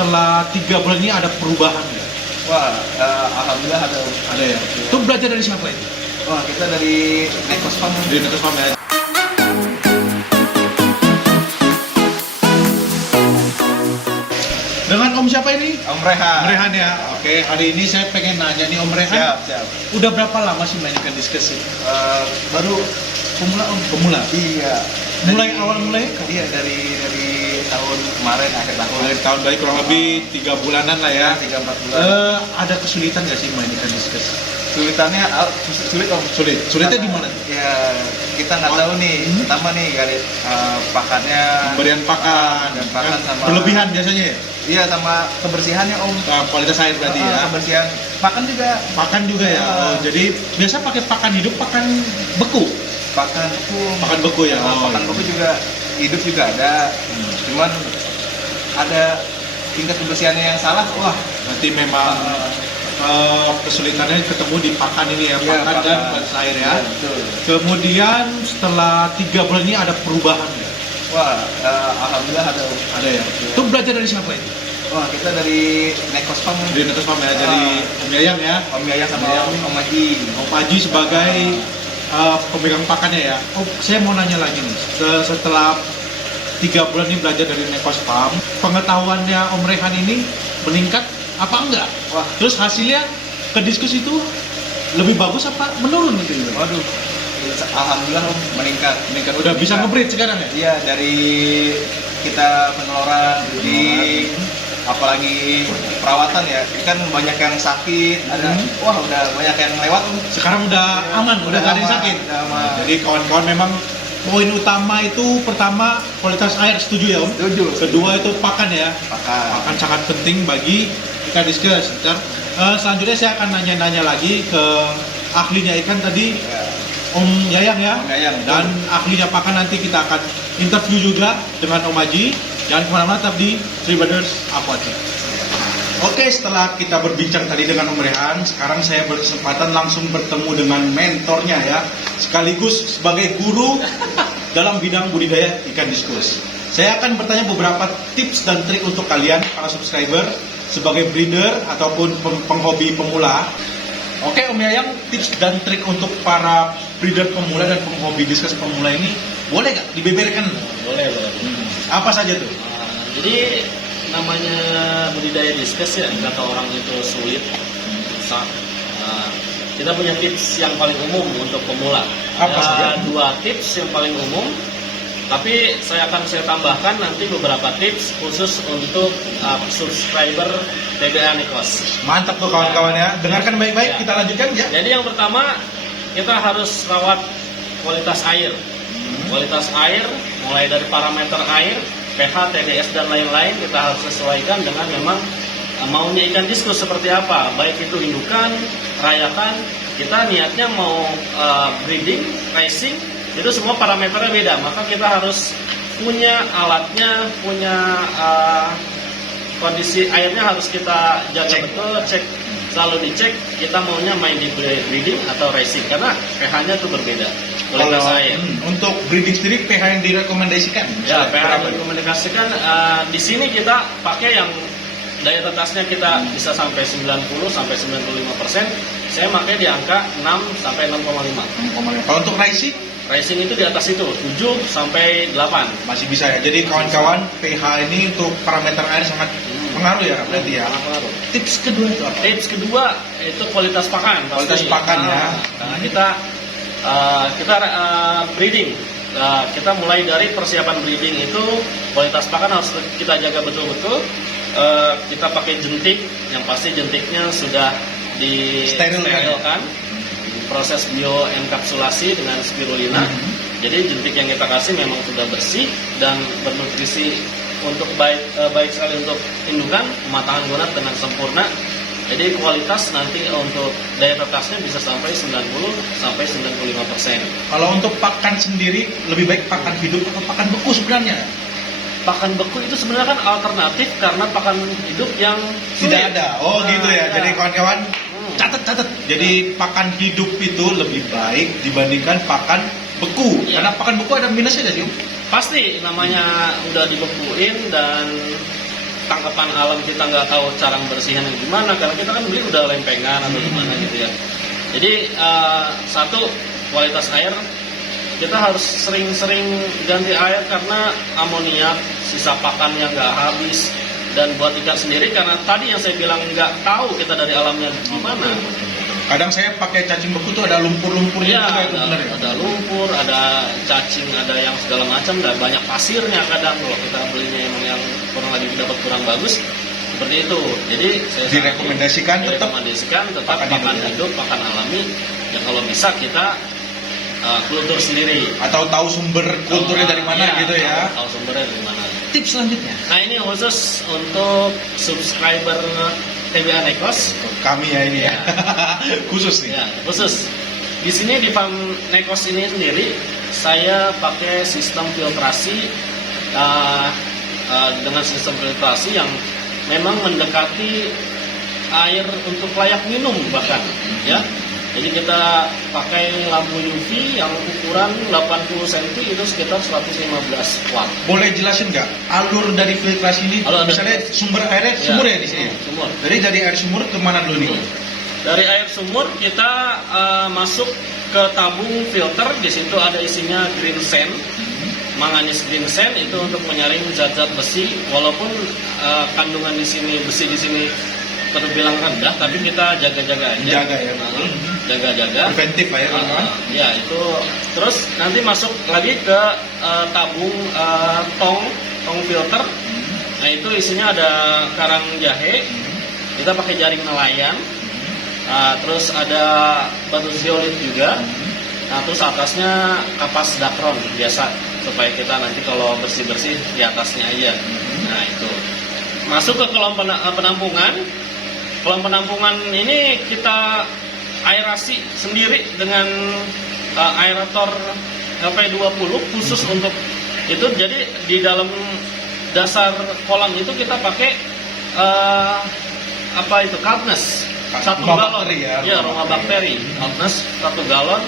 setelah 3 bulan ini ada perubahan nggak? Wah, alhamdulillah ada. Ada ya? Itu belajar dari siapa itu? Wah, kita dari Nekos Farm. Dari Nekos Farm ya? Dengan Om siapa ini? Om Rehan. Om Rehan ya? Oke, hari ini saya pengen nanya nih Om Rehan. Siap. Udah berapa lama sih mainkan diskus ini? Baru pemula Om. Pemula? Iya. Mulai awal mulai? Iya, dari tahun kemarin, akhir tahun. Mulai tahun baik kurang lebih 3 bulanan lah ya. 3-4 bulan. Ada kesulitan nggak sih mainkan diskus? Sulitannya sulit Om. Sulitnya di mana? Ya, kita nggak tahu nih. Pertama nih garis pakannya. Pemberian pakan dan pakan sama berlebihan biasanya ya? Iya, sama kebersihannya Om. Kualitas air berarti ya? Kebersihan. Pakan juga. Pakan juga ya? Oh, jadi biasa pakai pakan hidup, pakan beku? Pakan beku. Pakan beku ya? Pakan beku juga hidup juga ada. Cuman ada tingkat kebersihannya yang salah. Wah, nanti memang kesulitannya ketemu di pakan ini ya, pakan dan kualitas air ya. Betul. Kemudian setelah 3 bulan ini ada perubahan ya? Wah, alhamdulillah ada. Ada ya? Itu belajar dari siapa itu? Wah, kita dari Nekos Farm. Dari Nekos Farm ya, dari Om Yayang ya? Om Yayang sama Om Haji. Om Haji sebagai pemegang pakannya ya. Oh, saya mau nanya lagi nih, setelah 3 bulan ini belajar dari Nekos Farm, pengetahuannya Om Rehan ini meningkat apa enggak? Wah, terus hasilnya ke diskusi itu lebih bagus apa menurun gitu? Waduh, alhamdulillah Om, meningkat. Udah bisa nge-breed sekarang ya? Iya, dari kita pengelolaan breeding, apalagi perawatan ya, kan banyak yang sakit, ada, wah udah banyak yang lewat Om. Sekarang udah aman, udah gak ada yang sakit. Jadi kawan-kawan memang poin utama itu pertama kualitas air, setuju ya Om? Setuju. Kedua itu pakan ya? Pakan sangat penting bagi ikan diskus. Selanjutnya saya akan nanya-nanya lagi ke ahlinya ikan tadi, Om Yayang ya? Om Yayang. Dan ahlinya pakan nanti kita akan interview juga dengan Om Haji. Jangan kemana-mana, tetap di Three Brothers Aquatic. Oke, setelah kita berbincang tadi dengan Om Rehan, sekarang saya berkesempatan langsung bertemu dengan mentornya ya, sekaligus sebagai guru dalam bidang budidaya ikan diskus. Saya akan bertanya beberapa tips dan trik untuk kalian, para subscriber, sebagai breeder ataupun penghobi pemula. Oke Om Yayang, tips dan trik untuk para breeder pemula dan penghobi diskus pemula ini boleh nggak dibeberkan? Boleh. Apa saja tuh? Jadi namanya budidaya diskus ya, kata orang itu sulit, susah. Kita punya tips yang paling umum untuk pemula. Apa saja? 2 tips yang paling umum, tapi saya tambahkan nanti beberapa tips khusus untuk subscriber TBA Nikos. Mantap tuh kawan-kawan ya. Dengarkan baik-baik, kita lanjutkan ya. Jadi yang pertama, kita harus rawat kualitas air. Kualitas air, mulai dari parameter air, pH, TDS, dan lain-lain, kita harus sesuaikan dengan memang maunya ikan diskus seperti apa. Baik itu indukan, rayakan, kita niatnya mau breeding, racing, itu semua parameternya beda. Maka kita harus punya alatnya, punya kondisi airnya harus kita jaga betul, cek, selalu dicek. Kita maunya main di breeding atau racing karena pH-nya itu berbeda. Kualitas air. Untuk breeding sendiri pH yang direkomendasikan? Ya, pH yang direkomendasikan di sini kita pakai yang daya tetasnya kita bisa sampai 90 sampai 95%. Saya pakai di angka 6 sampai 6,5. Kalau untuk racing? Racing itu di atas itu 7 sampai 8. Masih bisa ya. Jadi kawan-kawan, pH ini untuk parameter air sangat pengaruh ya berarti ya. Pengaruh. Tips kedua itu apa? Tips kedua itu kualitas pakan. Kualitas pakan ya. Nah, kita breeding. Kita mulai dari persiapan breeding itu kualitas pakan harus kita jaga betul-betul. Kita pakai jentik, yang pasti jentiknya sudah disterilkan. Proses bioenkapsulasi dengan spirulina. Jadi jentik yang kita kasih memang sudah bersih dan bernutrisi untuk baik sekali untuk indukan, pematangan gonad dengan sempurna. Jadi kualitas nanti untuk daya tetasnya bisa sampai 90 sampai 95%. Kalau untuk pakan sendiri lebih baik pakan hidup atau pakan beku sebenarnya? Pakan beku itu sebenarnya kan alternatif karena pakan hidup yang tidak ada. Oh gitu ya. Ya. Jadi kawan-kawan catat. Jadi pakan hidup itu lebih baik dibandingkan pakan beku. Ya. Karena pakan beku ada minusnya nggak sih? Pasti namanya udah dibekuin dan tangkapan alam kita nggak tahu cara membersihkan gimana, karena kita kan beli udah lempengan atau gimana gitu ya. Jadi satu, kualitas air kita harus sering-sering ganti air karena amoniak, sisa pakan yang nggak habis, dan buat ikan sendiri karena tadi yang saya bilang nggak tahu kita dari alamnya gimana. Kadang saya pakai cacing beku tuh ada lumpur-lumpurnya Ya, juga itu benar ya. ada lumpur, ada cacing, ada yang segala macam, ada banyak pasirnya kadang kalau kita belinya emang yang kurang lagi dapat kurang bagus seperti itu. Jadi saya Direkomendasikan tetap pakan hidup, pakan alami. Ya kalau bisa kita kultur sendiri. Atau tahu sumber kulturnya dari mana Iya, gitu ya. Tahu sumbernya dari mana. Tips selanjutnya Nah ini khusus untuk subscriber TBA Nekos. kami ya ini ya. Khusus nih. Ya, khusus. Di sini di farm Nekos ini sendiri saya pakai sistem filtrasi dengan sistem filtrasi yang memang mendekati air untuk layak minum bahkan ya. Jadi kita pakai lampu UV yang ukuran 80 cm itu sekitar 115 watt. Boleh jelasin nggak alur dari filtrasi ini? Alur dari Misalnya sumber airnya sumur ya di sini. Sumur. Jadi dari air sumur ke mana dulu nih? Dari air sumur kita masuk ke tabung filter, di situ ada isinya green sand, manganis green sand itu untuk menyaring zat-zat besi. Walaupun kandungan di sini besi di sini terbilang rendah, tapi kita jaga-jaga aja. Jaga ya. Jaga-jaga. Preventif ya teman-teman. Ya itu. Terus nanti masuk lagi ke tabung tong filter. Nah itu isinya ada karang jahe. Kita pakai jaring nelayan. Terus ada batu zeolit juga. Nah terus atasnya kapas dakron biasa supaya kita nanti kalau bersih-bersih di atasnya aja. Nah itu masuk ke kolam penampungan. Kolam penampungan ini kita aerasi sendiri dengan aerator HP20 khusus untuk itu. Jadi di dalam dasar kolam itu kita pakai Calpnes 1 galon ya, rumah bakteri Calpnes 1 galon.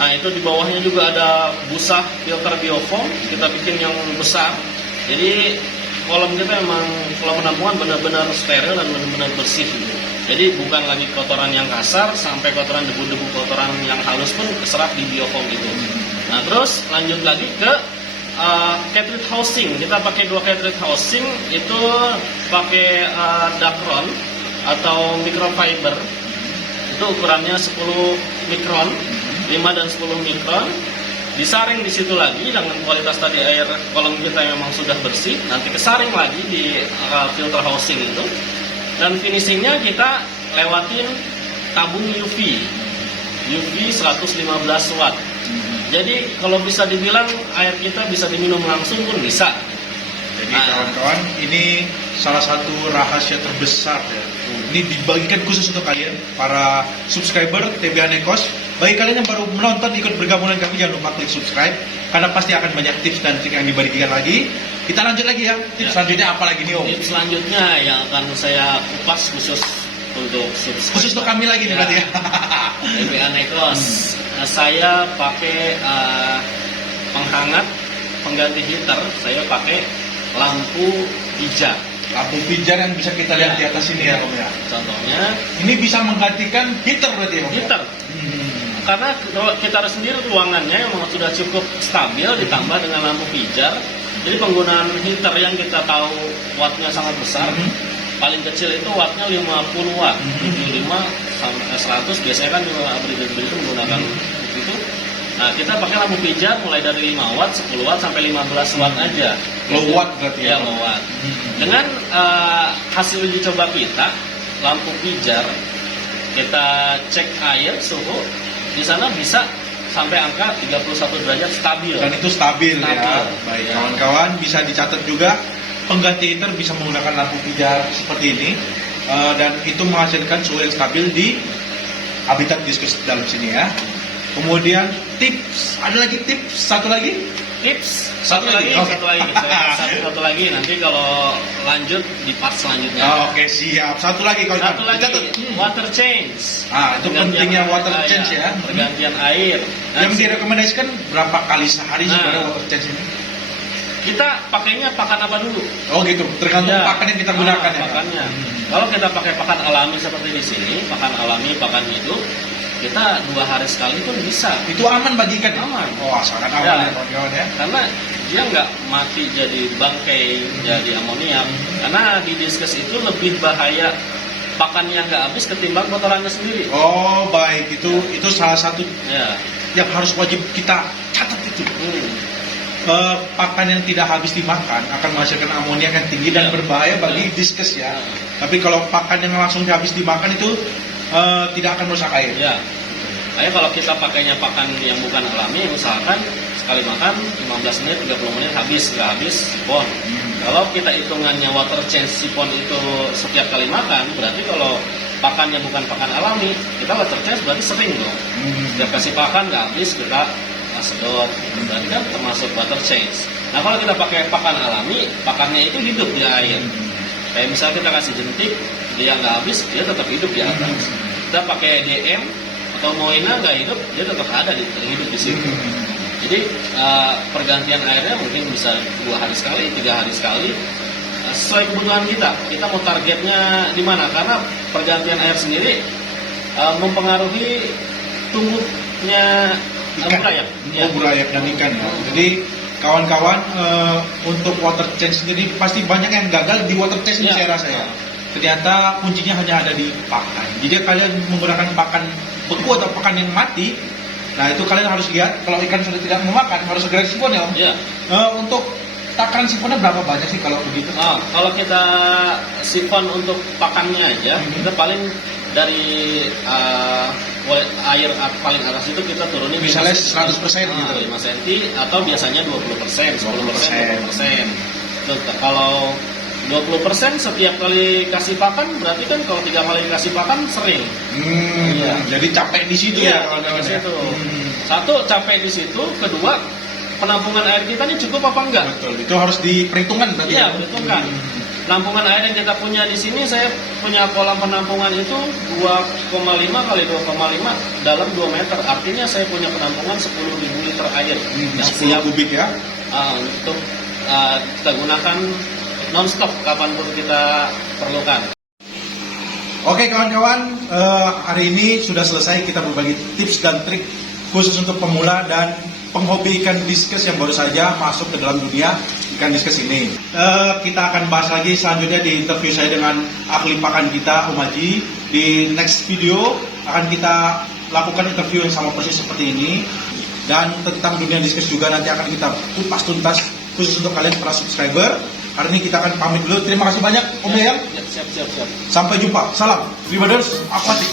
Nah itu di bawahnya juga ada busa filter biofoam, kita bikin yang besar. Jadi kolam kita emang kolam penampungan benar-benar steril dan benar-benar bersih gitu. Jadi bukan lagi kotoran yang kasar sampai kotoran debu-debu, kotoran yang halus pun keserap di biofoam itu. Nah terus lanjut lagi ke cartridge housing. Kita pakai 2 cartridge housing itu pakai Dacron atau microfiber. Itu ukurannya 10 mikron, 5 dan 10 mikron. Disaring di situ lagi dengan kualitas tadi air kolam kita memang sudah bersih, nanti kesaring lagi di filter housing itu, dan finishingnya kita lewatin tabung UV 115 watt. Jadi kalau bisa dibilang air kita bisa diminum langsung pun bisa. Jadi kawan-kawan, ini salah satu rahasia terbesar ya. Ini dibagikan khusus untuk kalian para subscriber TBA Nekos. Bagi kalian yang baru menonton ikut bergabung dengan kami, jangan lupa klik subscribe karena pasti akan banyak tips dan trik yang dibagikan lagi. Kita lanjut lagi ya. Tips selanjutnya apa lagi nih Om? Tips selanjutnya yang akan saya kupas khusus untuk subscriber. Khusus untuk kami lagi nih berarti ya. TBA Nekos. Saya pakai penghangat pengganti heater. Saya pakai lampu pijar. Lampu pijar yang bisa kita lihat di atas ini ya Om ya. Contohnya Ini bisa menggantikan heater berarti ya Om? heater. Karena kita sendiri ruangannya memang sudah cukup stabil ditambah dengan lampu pijar. Jadi penggunaan heater yang kita tahu wattnya sangat besar. Paling kecil itu wattnya 50 watt. 75 sampai 100 biasanya kan abri-abri itu menggunakan itu. Nah, kita pakai lampu pijar mulai dari 5 watt, 10 watt sampai 15 watt aja. Low watt berarti ya? Low watt. Dengan hasil uji coba kita, lampu pijar kita cek air suhu di sana bisa sampai angka 31 derajat stabil. Dan itu stabil. Ya. Baik kawan-kawan, bisa dicatat juga pengganti heater bisa menggunakan lampu pijar seperti ini, dan itu menghasilkan suhu yang stabil di habitat diskus dalam sini ya. Kemudian tips, ada lagi tips, satu lagi satu lagi nanti kalau lanjut di part selanjutnya. Oke, siap. Satu lagi kawan-kawan. Satu lagi water change. Itu pentingnya water change ya. Pergantian air. Yang direkomendasikan berapa kali sehari sebenarnya water change ini? kita pakainya pakan apa dulu? Oh gitu, tergantung Ya. pakan yang kita gunakan ya. Pakannya. Kalau kita pakai pakan alami seperti di sini, pakan alami, pakan hidup, kita 2 hari sekali pun bisa. Itu aman bagi ikan? Ya? Aman. Oh, sangat aman Ya. ya kawan-kawan ya. Karena dia nggak mati jadi bangkai, jadi amoniak. Karena di diskus itu lebih bahaya pakan yang nggak habis ketimbang kotorannya sendiri. Oh baik, itu salah satu Ya. yang harus wajib kita catat itu. Pakan yang tidak habis dimakan akan menghasilkan amoniak yang tinggi dan Ya. berbahaya bagi Ya. diskus ya. Ya. Tapi kalau pakan yang langsung habis dimakan itu tidak akan merusak air. Ya. Kayak kalau kita pakainya pakan yang bukan alami, misalkan sekali makan 15 menit, 30 menit habis, nggak habis sipon. Kalau kita hitungannya water change sipon itu setiap kali makan, berarti kalau pakannya bukan pakan alami, kita water change berarti sering dong. Setiap kasih pakan nggak habis, kita sedot, berarti kan termasuk water change. Nah kalau kita pakai pakan alami, pakannya itu hidup di air. Kayak misalnya kita kasih jentik, dia nggak habis, dia tetap hidup di atas. Kita pakai DM atau moina nggak hidup, dia tetap ada hidup di situ. Jadi pergantian airnya mungkin bisa 2 hari sekali, 3 hari sekali, sesuai kebutuhan kita. Kita mau targetnya di mana? Karena pergantian air sendiri mempengaruhi tumbuhnya burayak. Oh, burayak dan ikan ya. Jadi kawan-kawan untuk water change sendiri pasti banyak yang gagal di water change ini Ya. saya rasa ya. Ternyata kuncinya hanya ada di pakan. Jika kalian menggunakan pakan beku atau pakan yang mati, nah itu kalian harus lihat kalau ikan sudah tidak mau makan harus segera sipon ya Om. Ya. Untuk takaran sifonnya berapa banyak sih kalau begitu? Kalau kita sifon untuk pakannya aja, kita paling dari air paling atas itu kita turunin Misalnya 5 100% gitu. 5 cm atau biasanya 20%, 10%, 20%. Tuh, kalau 20% setiap kali kasih pakan, berarti kan kalau 3 kali kasih pakan sering. Iya. Jadi capek di situ Iya, ya kawan-kawan di ya. situ. Satu, capek di situ. Kedua, penampungan air kita ini cukup apa enggak? Betul, itu harus diperhitungkan berarti. Iya, ya? perhitungkan. Penampungan air yang kita punya di sini, saya punya kolam penampungan itu 2,5 kali 2,5 dalam 2 meter. Artinya saya punya penampungan 10.000 liter air yang 10 siap kubik ya. untuk kita gunakan non-stop kapanpun kita perlukan. Oke kawan-kawan, hari ini sudah selesai kita berbagi tips dan trik khusus untuk pemula dan penghobi ikan diskus yang baru saja masuk ke dalam dunia ikan diskus ini. Kita akan bahas lagi selanjutnya di interview saya dengan ahli pakan kita, Om Haji. Di next video akan kita lakukan interview yang sama persis seperti ini. Dan tentang dunia diskus juga nanti akan kita kupas tuntas khusus untuk kalian para subscriber. Hari ini kita akan pamit dulu. Terima kasih banyak Om Yayang. Ya, siap. Sampai jumpa. Salam. Riverders Aquatic.